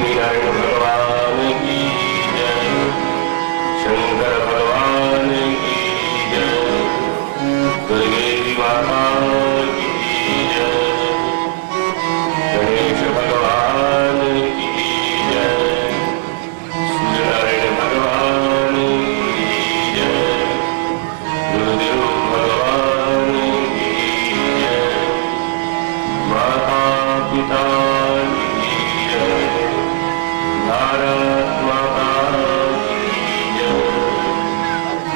लक्ष्मीनारायण भगवान की जय, शंकर भगवान की जय, दुर्गे माता की जय, गणेश भगवान की जय, सूर्यनारायण भगवान की जय, गुरुदेव भगवान की जय, माता पिता की जय, भारत माता की जय,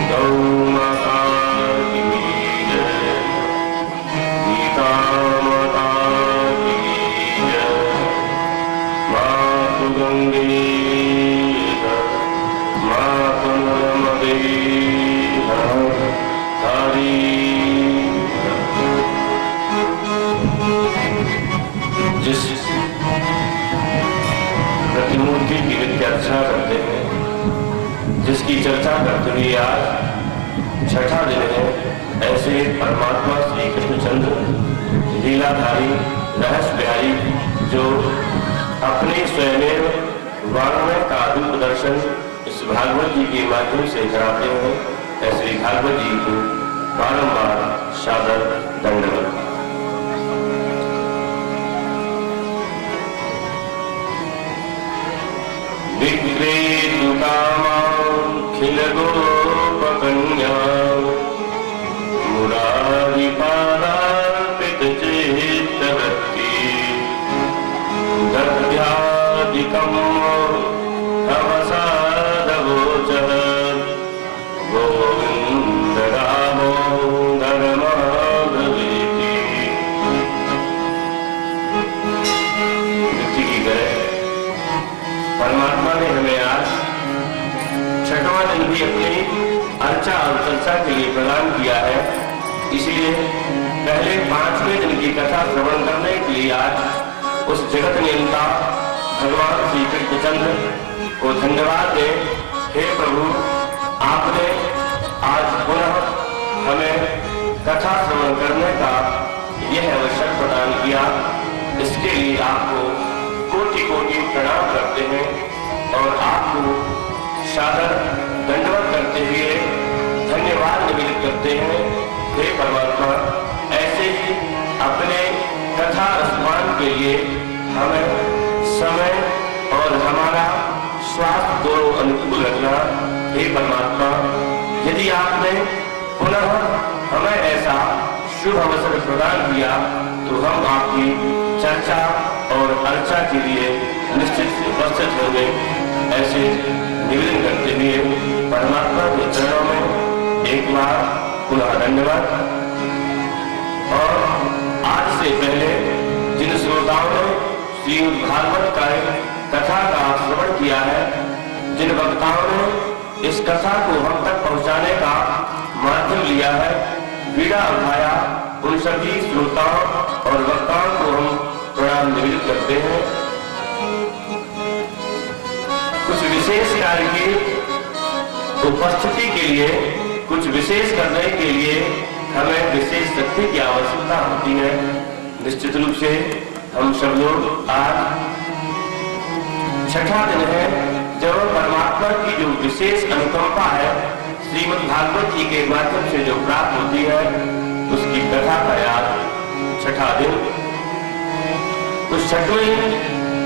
गौ माता की जय, गीता माता की जय, मातु गंगे मातु नर्मदे हरि। जिस प्रतिमूर्ति की नित्य अर्चना करते हैं, जिसकी चर्चा करते हुए आज छठा दिन है, ऐसे परमात्मा श्री कृष्णचंद्र लीलाधारी रहस्य बिहारी जो अपने स्वयं वाङ्मय का रूप दर्शन इस भागवत जी के माध्यम से कराते हैं, ऐसे भागवत जी को बारंबार सादर दंडवत। विक्रेतु कामाखिल गोपकन्या मुरारी पादार्पित चित्तवृत्ति दध्यादिकम् तवसादवोचः गोविन्द दामोदर माधवेति। परमात्मा ने हमें आज छठवां दिन भी अपनी अर्चा और चर्चा के लिए प्रदान किया है, इसलिए पहले 5वें दिन की कथा श्रवण करने के लिए आज उस जगत नियंता भगवान श्री कृष्णचंद्र को धन्यवाद दें। हे प्रभु, आपने आज पुनः हमें कथा श्रवण करने का यह अवसर प्रदान किया, इसके लिए आपको कोटि कोटि प्रणाम करते हैं और आपको सादर दंडवत करते हुए धन्यवाद निवेदित करते हैं। हे परमात्मा, ऐसे ही अपने कथा रसपान के लिए हमें समय और हमारा स्वास्थ्य दोनों अनुकूल रखना। हे परमात्मा, यदि आपने पुनः हमें ऐसा शुभ अवसर प्रदान किया तो हम आपकी चर्चा और अर्चा के लिए निश्चित उपस्थित होंगे। ऐसे निवेदन करते हुए परमात्मा के चरणों में एक बार पुनः धन्यवाद। और आज से पहले जिन श्रोताओं ने श्रीमद् भागवत का कथा का श्रवण किया है, जिन वक्ताओं ने इस कथा को हम तक पहुंचाने का माध्यम लिया है, बीड़ा उठाया, उन सभी श्रोताओं और वक्ताओं को हम प्रणाम निवेदित करते हैं। कुछ विशेष कार्य की उपस्थिति के लिए, कुछ विशेष करने के लिए हमें विशेष शक्ति की आवश्यकता होती है। निश्चित रूप से हम सब लोग आज छठा दिन है जब परमात्मा की जो विशेष अनुकंपा है श्रीमद् भागवत जी के माध्यम से जो प्राप्त होती है, उसकी कथा का याद छठा दिन। उस छठवीं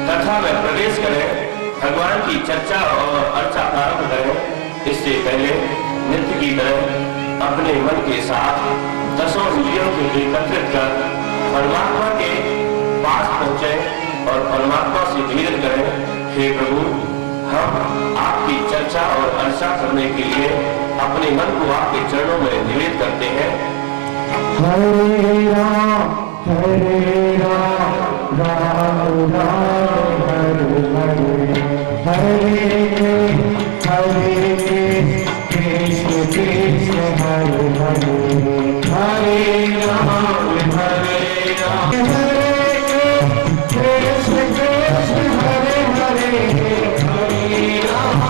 कथा में प्रवेश करें, भगवान की चर्चा और अर्चा प्रारंभ करें। इससे पहले नित्य की तरह अपने मन के साथ 10 इंद्रियों को एकत्रित कर परमात्मा के पास पहुंचे और परमात्मा से निवेदन करें, हे प्रभु, हम आपकी चर्चा और अर्चा करने के लिए अपने मन को आपके चरणों में निवेदित करते हैं। हरे राम राम राम हरे हरे, हरे हरे कृष्ण कृष्ण हरे हरे, हरे राम हरे राम, हरे कृष्ण कृष्ण हरे हरे, हरे राम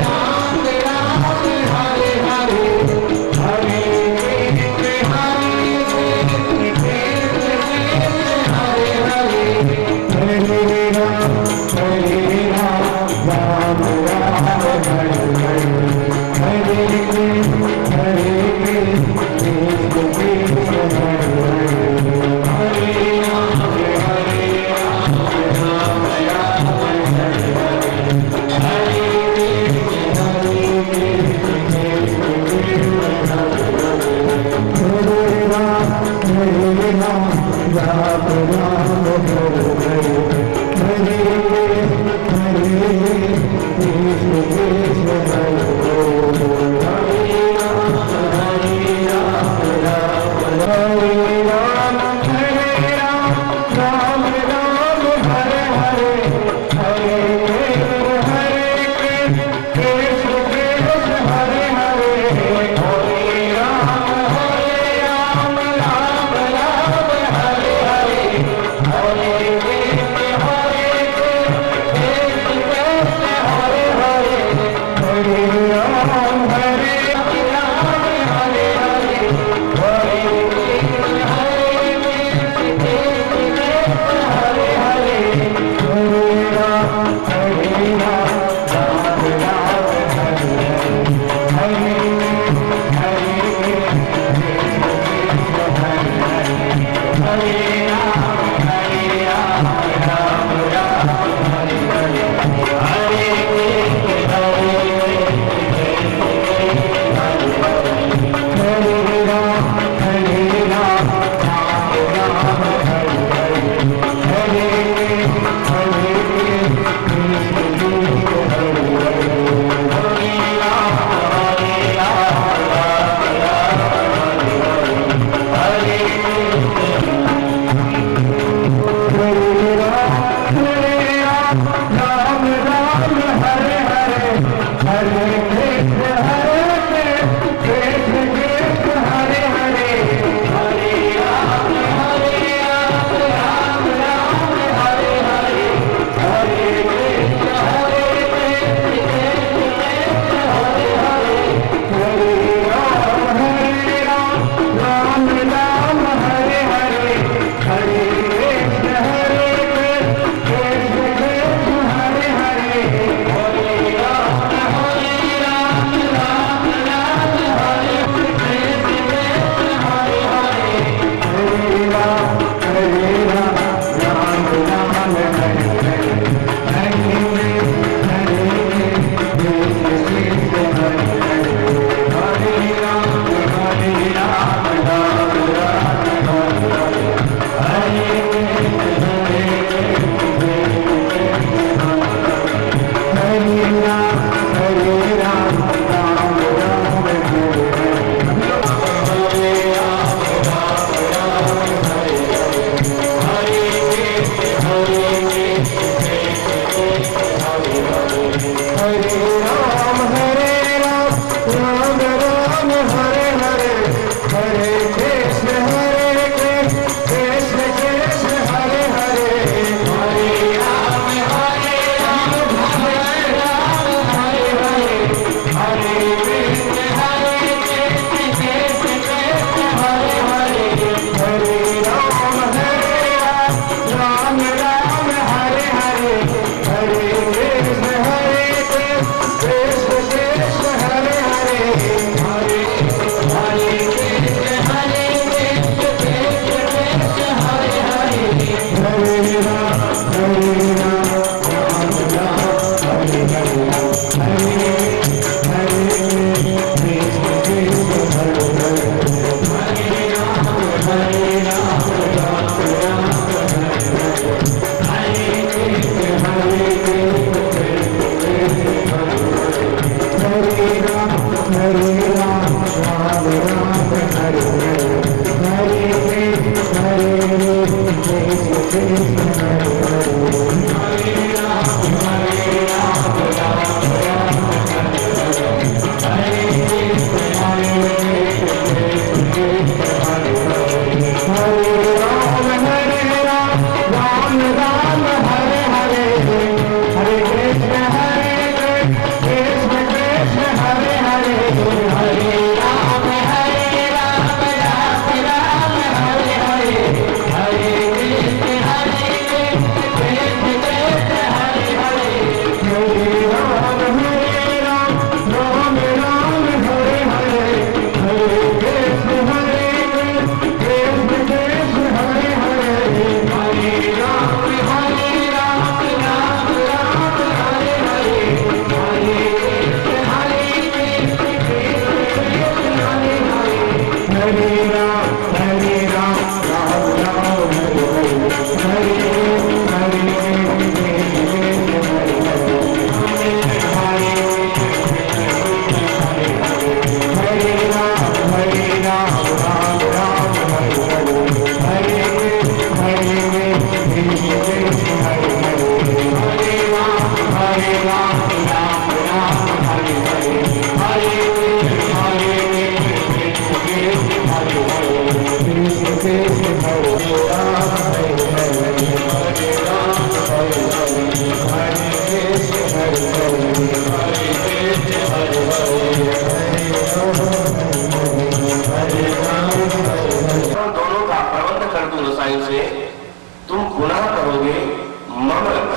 राम राम हरे हरे, हरे हरे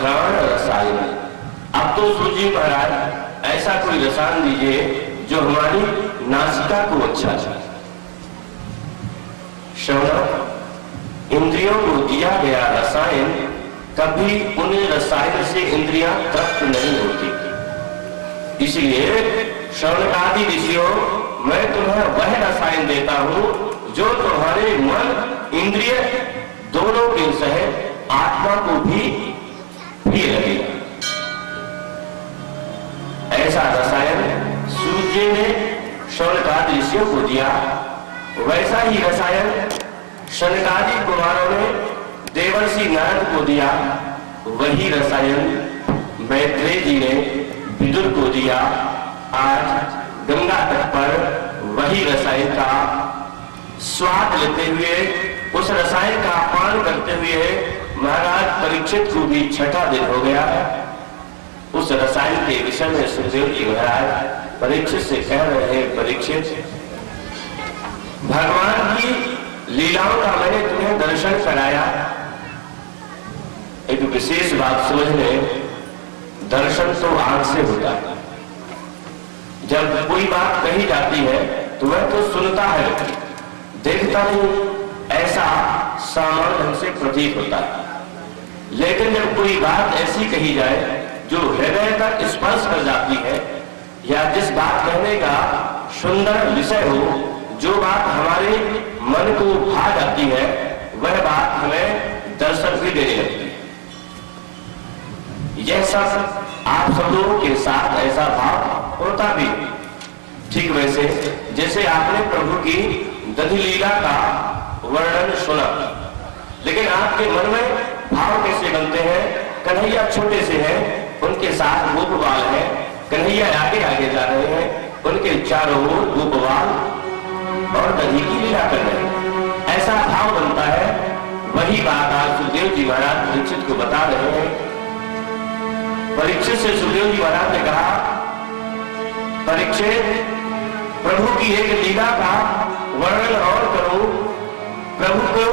घ्राण रसायन। अब तो सूजी महाराज ऐसा कोई रसायन दीजिए जो हमारी नासिका को अच्छा लगे। श्रवण इंद्रियों को दिया गया रसायन कभी उन रसायन से इंद्रियां तृप्त नहीं होती। इसलिए श्रवणकादि ऋषियों, मैं तुम्हें वह रसायन देता हूं जो तुम्हारे मन इंद्रिय दोनों के सहित आत्मा को भी प्रिय लगेगा। ऐसा रसायन सूर्य ने शौनकादि ऋषियों को दिया, वैसा ही रसायन शौनकादि कुमारों ने देवर्षि नारद को दिया, वही रसायन मैत्रेय जी ने विदुर को दिया। आज गंगा तट पर वही रसायन का स्वाद लेते हुए, उस रसायन का पान करते हुए महाराज परीक्षित को भी छठा दिन हो गया। उस रसायन के विषय में सुखदेव जी महाराज परीक्षित से कह रहे हैं, परीक्षित भगवान की लीलाओं का मैंने तुम्हें दर्शन कराया। एक विशेष बात समझ लें, दर्शन तो आंख से होता है। जब कोई बात कही जाती है तो वह तो सुनता है, देखता नहीं, ऐसा सामान्य ढंग से प्रतीत होता है। लेकिन जब कोई बात ऐसी कही जाए जो हृदय तक स्पर्श कर जाती है, या जिस बात कहने का सुंदर विषय हो, जो बात हमारे मन को भा जाती है, वह बात हमें दर्शन भी देने लगती है। यह सब आप सब लोगों के साथ ऐसा भाव होता भी। ठीक वैसे जैसे आपने प्रभु की दधि लीला का वर्णन सुना, लेकिन आपके मन में भाव कैसे बनते हैं? कन्हैया छोटे से हैं, उनके साथ गोपबाल है, कन्हैया आगे आगे जा रहे हैं, उनके चारों ओर गोपबाल और दही की लीला कर रहे हैं, ऐसा भाव बनता है। वही बात आज सुखदेव जी महाराज परीक्षित को बता रहे हैं। परीक्षित से सुखदेव जी महाराज ने कहा, परीक्षित प्रभु की एक लीला का वर्णन और करो, प्रभु को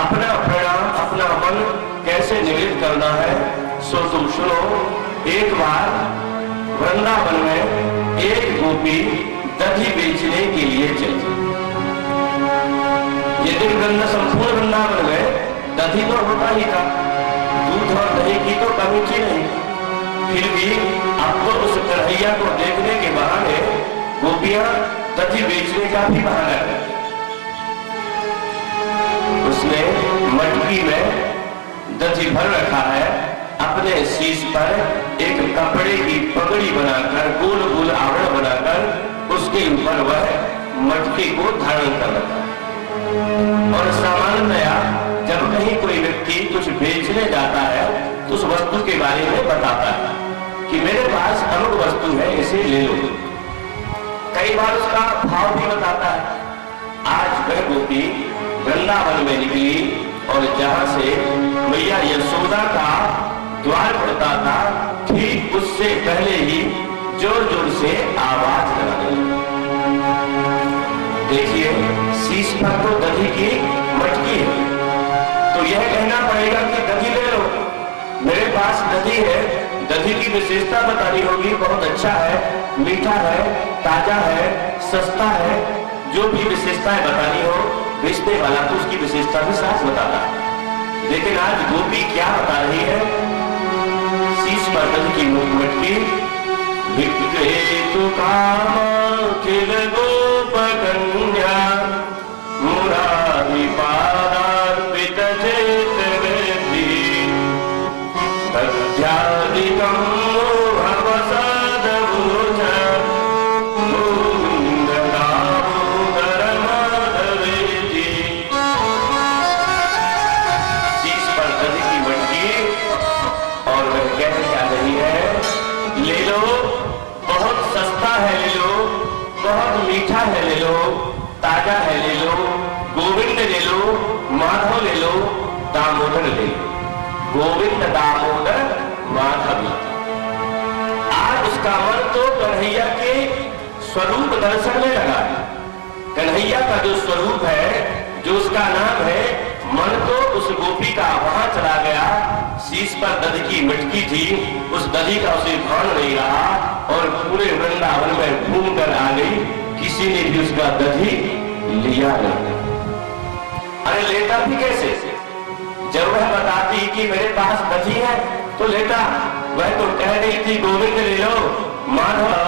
अपना प्रणाम, अपना मन कैसे निवेदित करना है, सो तुम सुनो। एक बार वृंदावन में एक गोपी दही बेचने के लिए चली। यदि संपूर्ण वृंदावन में दही तो होता ही था, दूध और दही की तो कमी थी नहीं, फिर भी अब तो उस कन्हैया को देखने के बहाने गोपियां दही बेचने का भी बहाना करती। उसने मटकी में दही भर रखा है, अपने शीश पर एक कपड़े की पगड़ी बनाकर, गोल गोल आवरण बनाकर उसके ऊपर वह मटकी को धारण कर रखा। और सामान्यतया जब कहीं कोई व्यक्ति कुछ बेचने जाता है तो उस वस्तु के बारे में बताता है कि मेरे पास अमुक वस्तु है, इसे ले लो। कई बार उसका भाव भी बताता है। आज वह गोपी वृंदावन में निकली और जहां से मैया यशोदा का द्वार पड़ता था, ठीक उससे पहले ही जोर जोर से आवाज लगा दी। देखिए, शीश पर तो दही की मटकी है, तो यह कहना पड़ेगा कि दही ले लो, मेरे पास दही है। दही की विशेषता बतानी होगी, बहुत अच्छा है, मीठा है, ताजा है, सस्ता है, जो भी विशेषताएं बतानी हो, बेचने वाला तो उसकी विशेषता भी साथ बताता है। लेकिन आज गोपी क्या बता रही है? शीश पर दही की मटकी, विक्रेतु काम खिल गोप कन्या मुरारी पादार्पित चेत वेदी तथ्यादिकं भवसद भुज गोविंद दामोदर माधवेति। शीश पर दही की मटकी और वह कह क्या रही है? ले लो, बहुत सस्ता है, ले लो, बहुत मीठा है, ले लो, ताजा है, ले लो, गोविंद ले लो, माधव ले लो, दामोदर ले लो। गोविंद, दामोदर, माधव। आज उसका मन तो कन्हैया के स्वरूप दर्शन में लगा है। कन्हैया का जो स्वरूप है, जो उसका नाम है, मन तो उस गोपी का वहां चला गया, शीश पर दधी की मटकी थी, उस दधी का उसे भान नहीं रहा और पूरे वृंदावन में घूम कर आ गई, किसी ने भी उसका दधी लिया नहीं। अरे लेता भी कैसे? जब वह बताती कि मेरे पास दधी है तो लेता। वह तो कह रही थी गोविंद ले लो, माधव